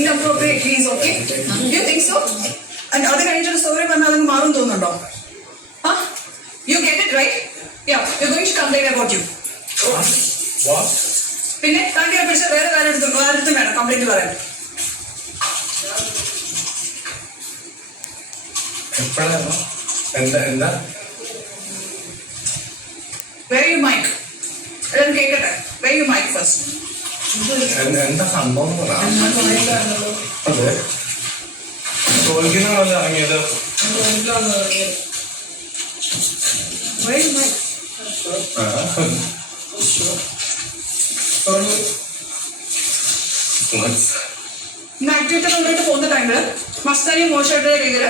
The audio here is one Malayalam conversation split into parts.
inappropriate please, okay? You think so? And അത് കഴിഞ്ഞിട്ട് സോറി പറഞ്ഞാൽ അതങ്ങ് മാറും തോന്നുന്നുണ്ടോ? You get it right? Yeah, you're going to complain about you. What? പിന്നെ താങ്കളെ പിടിച്ച വേറെ ആരടുത്തും വേണം കംപ്ലൈന്റ് പറയാൻ. എന്താ Where you mic? എല്ലാവരും കേൾക്കട്ടെ. Where you mic first? എന്താ സംഭവം? അതെ തോൽക്കുന്നതല്ല ഇറങ്ങിയത്. Where you mic? ആക്ടിവിറ്റി മുന്നോട്ട് പോകുന്ന ടൈമില് മസ്താനി മോശമായിട്ടുള്ള രീതിയിൽ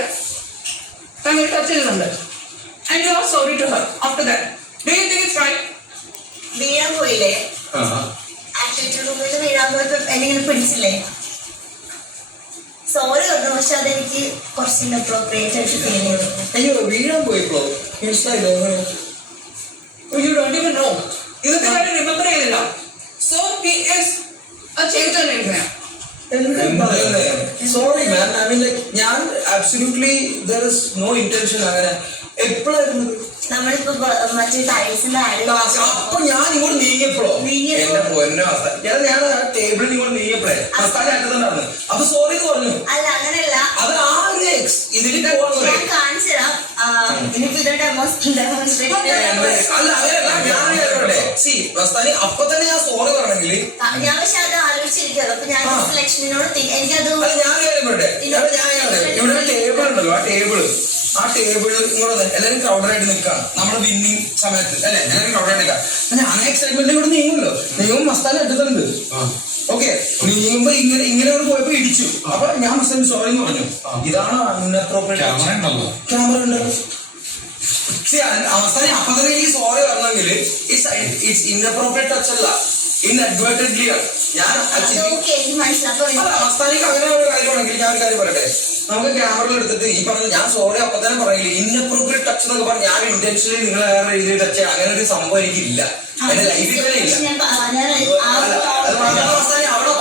താങ്കൾ ടച്ച് ചെയ്തിട്ടുണ്ട്. And you are sorry to her after that. Do you think it's right? വീഴാൻ പോയില്ലേ? ആക്ടിവിറ്റി റൂമിൽ വീഴാൻ പോയപ്പോ എന്നെ പിടിച്ചില്ലേ? സോറി പറഞ്ഞു, പക്ഷെ അതെനിക്ക് കുറച്ച് ഇൻഅപ്രോപ്രിയേറ്റ് ആയിട്ട് ഫീൽ ചെയ്തു. അയ്യോ വീഴാൻ പോയപ്പോ മനസ്സിലായില്ലോ? You don't even know. ഇതൊക്കെ റിമെമ്പർ ചെയ്തില്ല. So he is a changed man. Sorry man, I mean like ഞാൻ absolutely there is no intention. അങ്ങനെ എപ്പോഴായിരുന്നു നമ്മളിപ്പോ മറ്റേ ടൈൽസിന്റെ അപ്പൊ ഞാൻ ഇങ്ങോട്ട് നീങ്ങിയപ്പോഴോ? എന്റെ പൊന്നോ ഞാൻ ടേബിളിൽ ഇങ്ങോട്ട് നീങ്ങിയപ്പോഴേ മസാല ആട്ടുന്നുണ്ടായിരുന്നു. അപ്പൊ സോറി എന്ന് പറഞ്ഞു. അല്ല അങ്ങനെയല്ല, അത് ആ ഒരു ഇതിൽ ഞാൻ കാണിച്ചു തരാം. ഇനിയിപ്പോ ഇത് ഡെമോൺസ്ട്രേറ്റ് അല്ല അങ്ങനെയല്ല. ഞാൻ കേട്ടോട്ടെ സി മസ്താനി അപ്പൊ തന്നെ ഞാൻ സോറി പറഞ്ഞെങ്കിൽ ഞാൻ പക്ഷെ അത് ആലോചിച്ചിരിക്കുന്നു. അപ്പൊ ഞാൻ ലക്ഷ്മിനോട് എനിക്കത് ഞാൻ കേൾക്കട്ടെ. ഇവിടെ ടേബിൾ ഉണ്ടല്ലോ, ആ ടേബിള് ഇങ്ങോട്ട് എല്ലാവരും ക്രൗഡായിട്ട് നിൽക്കാം. നമ്മുടെ വിന്നിങ് സമയത്ത് അല്ലെ എല്ലാവരും ക്രൗഡായിട്ട് നിൽക്കാം. ഞാൻ എക്സൈറ്റ്മെന്റ് ഇവിടെ നീങ്ങുമല്ലോ. നീങ്ങുമ്പോൾ മസ്താൻ എടുത്തിട്ടുണ്ട്. ഓക്കെ, നീങ്ങുമ്പോ ഇങ്ങനെ പോയപ്പോ ഇടിച്ചു. അപ്പൊ ഞാൻ മസ്താൻ സോറി എന്ന് പറഞ്ഞു. ഇതാണ് ക്യാമറ ഉണ്ട്. അവസാനം അപ്പൊ തന്നെ എനിക്ക് സോറി പറഞ്ഞെങ്കിൽ ഇറ്റ്സ് ഇൻഅപ്രോപ്രിയേറ്റ് ടച്ച് അല്ല, ഇൻഅഡ്വേർട്ടഡ്ലി ആണ്. ഞാൻ മസ്താനിക്ക് അങ്ങനെ ഒരു കാര്യമാണെങ്കിൽ ഞാൻ ഒരു കാര്യം പറയട്ടെ. നമുക്ക് ക്യാമറയിൽ എടുത്തിട്ട് ഈ പറഞ്ഞ ഞാൻ സോറി അപ്പൊ തന്നെ പറയില്ല. ഇൻഅപ്രോപ്രിയേറ്റ് ടച്ച് എന്നൊക്കെ പറഞ്ഞ് ഞാൻ ഇന്റൻഷനലി നിങ്ങളെ വേറെ രീതിയിൽ ടച്ച് അങ്ങനെ ഒരു സംഭവം എനിക്കില്ല, എന്റെ ലൈഫിൽ തന്നെ ഇല്ല. മസ്താനി അവിടെ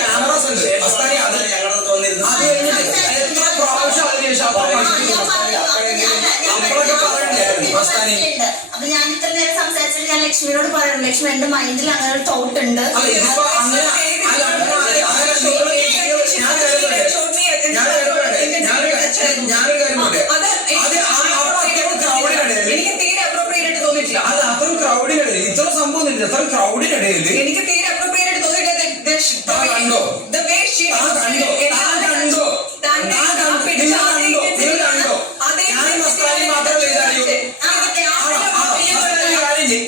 ക്യാമറാസ് ഉണ്ട് മസ്താനി. അത് കഴിഞ്ഞിട്ട് എത്ര പ്രാവശ്യം അതിനുശേഷം അപ്പോഴൊക്കെ പറയണ്ടായിരുന്നു മസ്താനി. അപ്പൊ ഞാൻ ഇത്ര നേരം സംസാരിച്ചിട്ട് ഞാൻ ലക്ഷ്മിയോട് പറയണം, ലക്ഷ്മി എന്റെ മൈൻഡിൽ അങ്ങനെ ഒരു തോട്ട് ഉണ്ട്. ഞാനൊരു കാര്യം പറയട്ടെ. അത് അത്രയും ക്രൗഡിനിടയിൽ ഇത്ര സംഭവം ഇല്ല. അത്ര ക്രൗഡിനിടയിൽ എനിക്ക് തീരെ അപ്രോപ്രിയേറ്റ് തോന്നിയില്ല. കണ്ടോ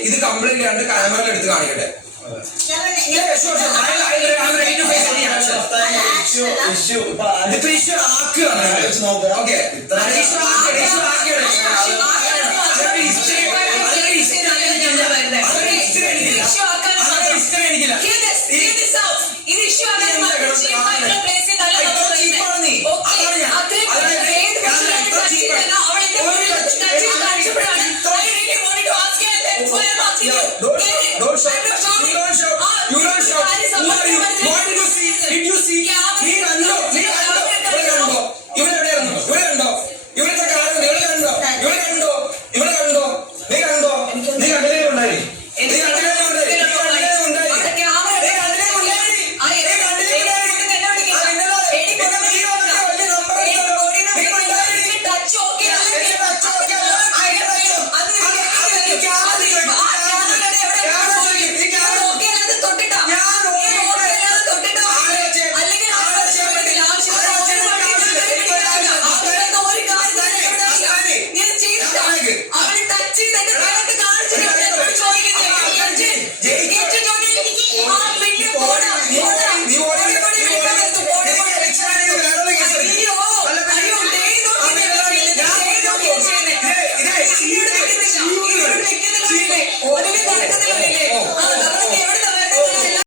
ഇത് കംപ്ലീറ്റ് ചെയ്യാണ്ട് ക്യാമറയിൽ എടുത്ത് കാണിക്കട്ടെ. ഇതിപ്പോ ഇഷ്യൂ ആക്കുകയാണ്. ഓക്കെ